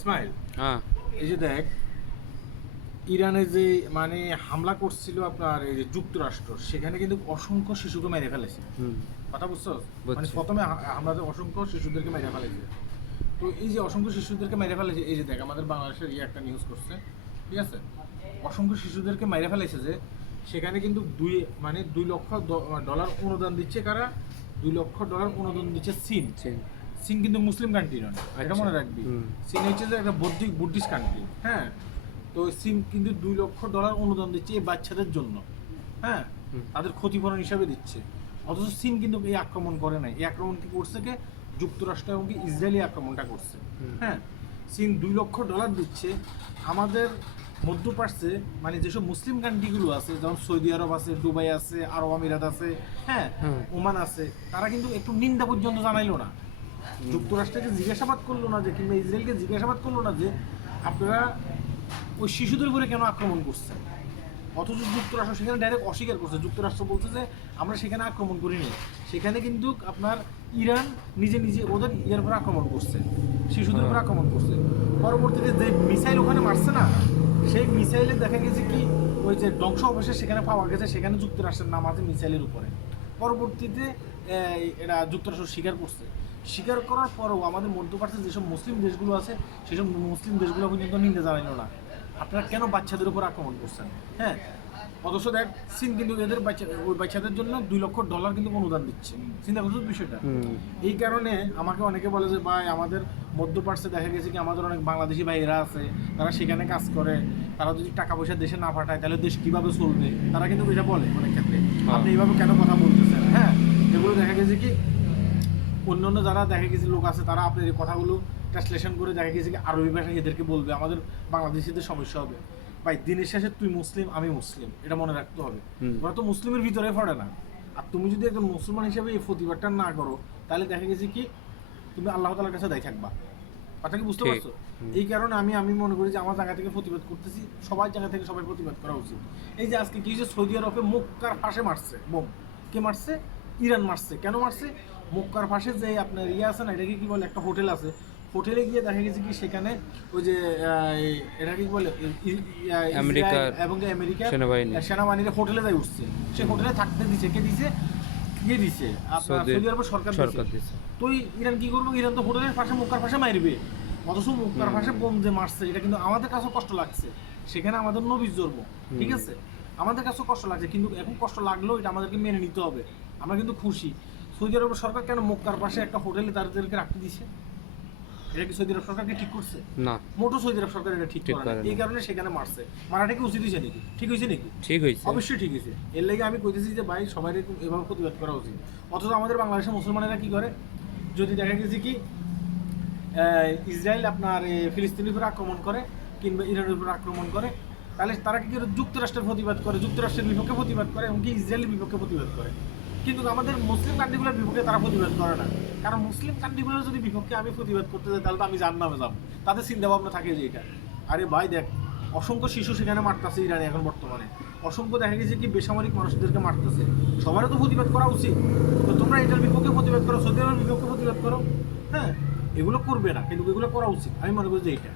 ইসমাইল, হ্যাঁ এই যে দেখ, ইরানে যে মানে হামলা করছিল আপনার এই যে যুক্তরাষ্ট্র, সেখানে কিন্তু অসংখ্য শিশুকে মেরে ফেলেছে। হুম কথা বুঝছো? মানে বুঝছি। প্রথমে হামলাতে অসংখ্য শিশুদেরকে মেরে ফেলেছে। তো এই যে অসংখ্য শিশুদেরকে মেরে ফেলেছে, এই যে দেখ আমাদের বাংলাদেশের একটা নিউজ করছে, ঠিক আছে? অসংখ্য শিশুদেরকে মেরে ফেলেছে যে, সেখানে কিন্তু $2 লক্ষ অনুদান দিচ্ছে কারা? $2 লক্ষ অনুদান দিচ্ছে চীন। চীন। চীন কিন্তু মুসলিম কান্ট্রি নয়, এটা মনে রাখবি। হুম। চীন হচ্ছে যে একটা বুদ্ধিস্ট কান্ট্রি, হ্যাঁ। তো চীন কিন্তু $2 লক্ষ অনুদান দিচ্ছে এই বাচ্চাদের জন্য, হ্যাঁ। হুম। তাদের ক্ষতিপূরণ হিসাবে দিচ্ছে। অথচ চীন কিন্তু এই আক্রমণ করে নাই। এই আক্রমণ কি করছে কে? যুক্তরাষ্ট্র এবং কি ইসরায়েলি আক্রমণটা করছে, হ্যাঁ। চীন $2 লক্ষ দিচ্ছে। আমাদের মধ্যপ্রাচ্যে মানে যেসব মুসলিম কান্ট্রিগুলো আছে, যেমন সৌদি আরব আছে, দুবাই আছে, আরব আমিরাত আছে, হ্যাঁ, ওমান আছে, তারা কিন্তু একটু নিন্দা পর্যন্ত জানাইলো না। যুক্তরাষ্ট্রকে জিজ্ঞাসাবাদ করলো না যে, কিংবা ইসরায়েলকে জিজ্ঞাসাবাদ করলো না যে আপনারা ওই শিশুদের উপরে কেন আক্রমণ করছেন। অথচ যুক্তরাষ্ট্র সেখানে ডাইরেক্ট অস্বীকার করছে। যুক্তরাষ্ট্র বলছে যে আমরা সেখানে আক্রমণ করিনি। সেখানে কিন্তু আপনার ইরান নিজে নিজে ওদের ইয়ের উপর আক্রমণ করছে, শিশুদের উপর আক্রমণ করছে। পরবর্তীতে যে মিসাইল ওখানে মারছে না, সেই মিসাইলে দেখা গেছে কি ওই যে ধ্বংস অবশেষ সেখানে পাওয়া গেছে, সেখানে যুক্তরাষ্ট্রের নাম আছে মিসাইলের উপরে। পরবর্তীতে এরা যুক্তরাষ্ট্র স্বীকার করছে। স্বীকার করার পরেও আমাদের মধ্যপ্রাচ্যের যেসব মুসলিম দেশগুলো আছে, সেসব মুসলিম দেশগুলো পর্যন্ত নিন্দা জানাইল না। আপনারা কেন বাচ্চাদের উপর আক্রমণ করছেন, হ্যাঁ। অথচ দেখ, চীন কিন্তু এদের ওই বাচ্চাদের জন্য $2 লক্ষ কিন্তু অনুদান দিচ্ছে। চিন্তা করছো বিষয়টা? এই কারণে আমাকে অনেকে বলে যে ভাই, আমাদের মধ্যপ্রাচ্যে দেখা গেছে কি আমাদের অনেক বাংলাদেশি ভাইয়েরা আছে, তারা সেখানে কাজ করে, তারা যদি টাকা পয়সা দেশে না পাঠায় তাহলে দেশ কিভাবে চলবে, তারা কিন্তু এটা বলে অনেক ক্ষেত্রে। আপনি এইভাবে কেন কথা বলতেছেন, হ্যাঁ। এগুলো দেখা গেছে কি অন্যান্য যারা দেখা গেছে লোক আছে, তারা আপনার এই কথাগুলো ট্রান্সলেশন করে দেখা গেছে কি আরবি ভাষায় এদেরকে বলবে, আমাদের বাংলাদেশিদের সমস্যা হবে। ভাই, দিনের শেষে তুই মুসলিম, আমি মুসলিম, এটা মনে রাখতে হবে। ওরা তো মুসলিমের ভিতরে পড়ে না। আর তুমি যদি একজন মুসলমান হিসেবে এই প্রতিবাদটা না করো, তাহলে দেখা গেছে কি তুমি আল্লাহ তাআলার কাছে দায়ী থাকবা। কথা কি বুঝতে পারছো? এই কারণে আমি মনে করি যে আমার জায়গা থেকে প্রতিবাদ করতেছি, সবার জায়গা থেকে সবাই প্রতিবাদ করা উচিত। এই যে আজকে কি যে সৌদি আরবে মক্কার পাশে মারছে বোম, কে মারছে? ইরান মারছে। কেন মারছে? মক্কার পাশে যে আপনার ইয়ে আছে না, এটাকে কি বলে, একটা হোটেল আছে, হোটেলে গিয়ে দেখা গেছে কি সেখানে ওই যে এটাকে কি বলে, আমেরিকার এবং আমেরিকার সেনাবাহিনী সেনাবাহিনীর হোটেলে যাই উঠছে। সে হোটেলে থাকতে দিছে, কে দিছে? কে দিছে? আপনার সৌদি আরবের সরকার দিছে। তো ইরান কি করবো? ইরান তো হোটেলের পাশে মক্কার পাশে মারবে। অথচ মক্কার পাশে বোম যে মারছে, এটা কিন্তু আমাদের কাছেও কষ্ট লাগছে। সেখানে আমাদের নবীর জন্ম, ঠিক আছে, আমাদের কাছেও কষ্ট লাগছে। কিন্তু এখন কষ্ট লাগলেও এটা আমাদেরকে মেনে নিতে হবে। আমরা কিন্তু খুশি। সৌদি আরবের সরকার কেন মক্কার পাশে একটা হোটেলে তাদেরকে রাখতে দিছে? এটা কি সৌদি আরব সরকারকে ঠিক করছে? না, মোটো সৌদি আরব সরকার এটা ঠিক করে না। এই কারণে সেখানে মারছে। মারাটা কি উচিত হয়েছে নাকি? ঠিক হয়েছে নাকি? ঠিক হয়েছে, অবশ্যই ঠিক হয়েছে। এর লাগে আমি কইতেছি যে ভাই, সবাই এভাবে প্রতিবাদ করা উচিত। অথচ আমাদের বাংলাদেশের মুসলমানেরা কি করে? যদি দেখা গেছে কি ইসরায়েল আপনার ফিলিস্তিনের উপর আক্রমণ করে কিংবা ইরানের উপর আক্রমণ করে, তাহলে তারা কি করে? যুক্তরাষ্ট্রের প্রতিবাদ করে, যুক্তরাষ্ট্রের বিপক্ষে প্রতিবাদ করে, এমনকি ইসরায়েলের বিপক্ষে প্রতিবাদ করে। কিন্তু আমাদের মুসলিম কান্ট্রিগুলোর বিপক্ষে তারা প্রতিবাদ করে না। কারণ মুসলিম কান্ট্রিগুলোর যদি বিপক্ষে আমি প্রতিবাদ করতে যাই, তাহলে তো আমি জাহান্নামে যাবো। তাদের চিন্তা ভাবনা থাকে যে এটা। আরে ভাই দেখ, অসংখ্য শিশু সেখানে মারতেছে ইরানে এখন বর্তমানে। অসংখ্য দেখা গেছে কি বেসামরিক মানুষদেরকে মারতেছে। সবারও তো প্রতিবাদ করা উচিত। তো তোমরা এটার বিপক্ষে প্রতিবাদ করো, সৌদি আরবের বিপক্ষে প্রতিবাদ করো, হ্যাঁ। এগুলো করবে না, কিন্তু এগুলো করা উচিত, আমি মনে করি যে এটা।